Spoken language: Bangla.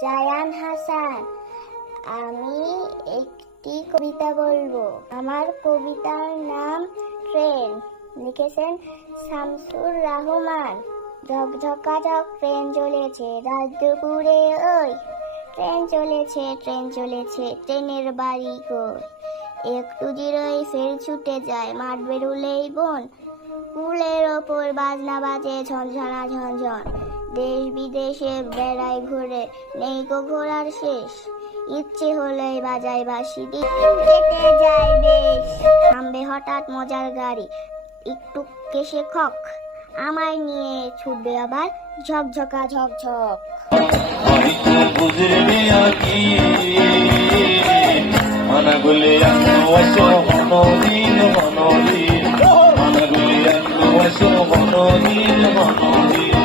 জায়ান হাসান। আমি একটি কবিতা বলবো। আমার কবিতার নাম ট্রেন। লিখেছেন শামসুর রহমান। ঝকঝকাঝক ট্রেন চলেছে রাত দুপুরে, ওই ট্রেন চলেছে, ট্রেন চলেছে, ট্রেনের বাড়ি কই? একটু জিরোই ফের ছুটে যায়, মাঠ বেরুলেই বন। কুলের ওপর বাজনা বাজে ঝনঝনা ঝনঝন। দেশ বিদেশে বেড়ায় ঘুরে, নেই গো ঘোরার শেষ। ইচ্ছে হলেই বাজাই বাঁশি, দিন কেটে যায় বেশ। থামবে হঠাৎ মজার গাড়ি, একটু কেশে খক, আমায় নিয়ে ছুটবে আবার ঝকঝকা ঝকঝক। Mano,